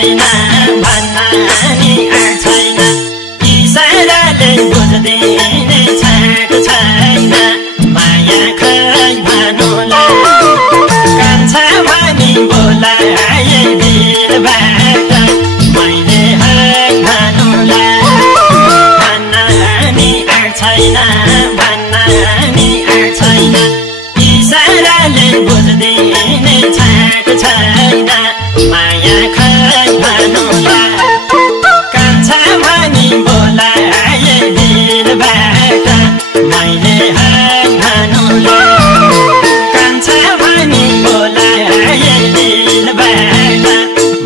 छैन भन्न नि आँट छैन इसाराले बुझ्दिने छाट छैन माया खै भन्नुला कान्छा भनी बोलाए भिरबाट मैले है भन्नुला भन्न नि आँट छैन भन्न नि आँट छैन इसाराले बुझ्दिने छाट छैन माया खै भन्नुला कान्छा भनी बोलाए भिरबाट मैले है भन्नुला कान्छा भनी बोलाए भिरबाट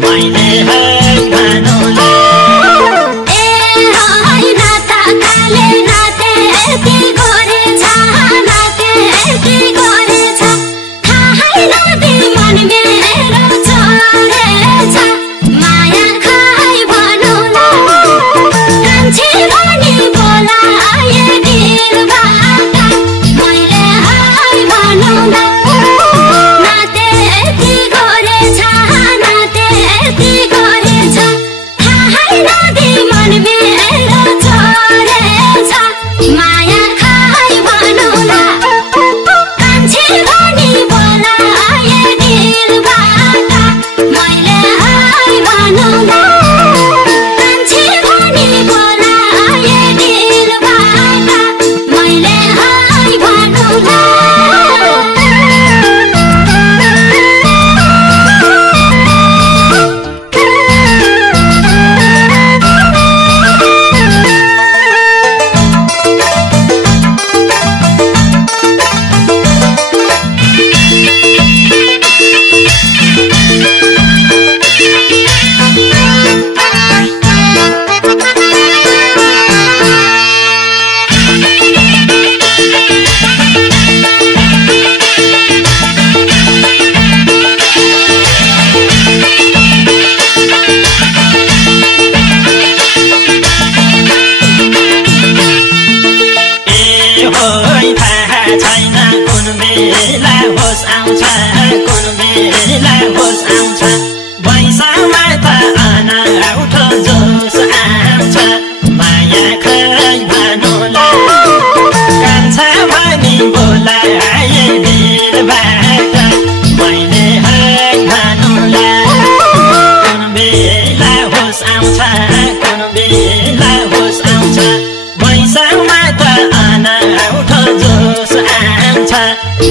मैले है भन्नुला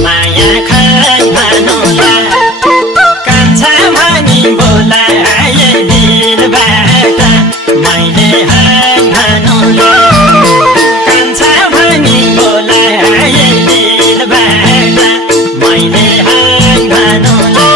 माया खै भन्नुला कान्छा भनी बोलाए भिरबाट मैले है भन्नुला कान्छा भनी बोलाए भिरबाट मैले है भन्नुला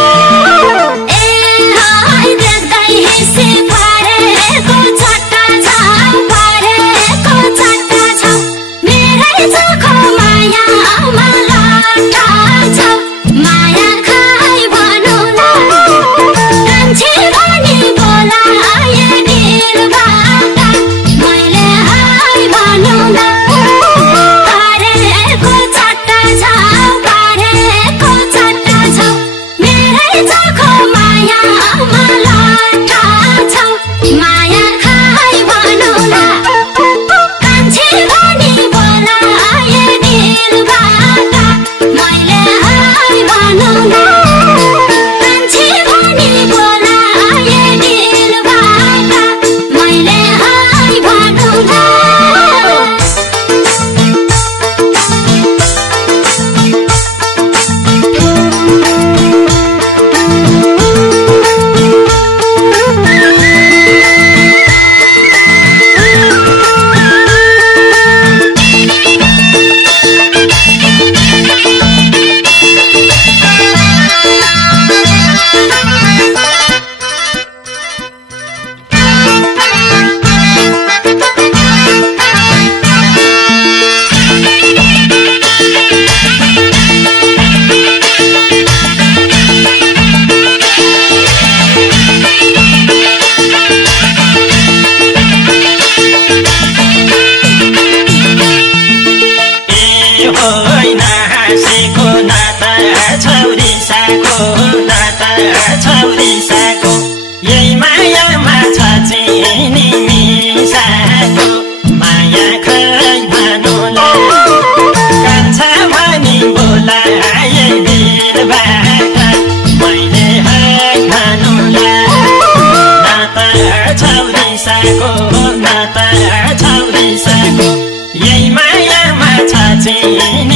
छौरी साको नाता छौरी साको यही मायामा छ चिनी मिसाको माया खै भन्नुला कान्छा भनी बोलाए दिलबाट मैले है भन्नुला नाता छौरीसाको नाता छौरीसाको यही मायामा छ चिनी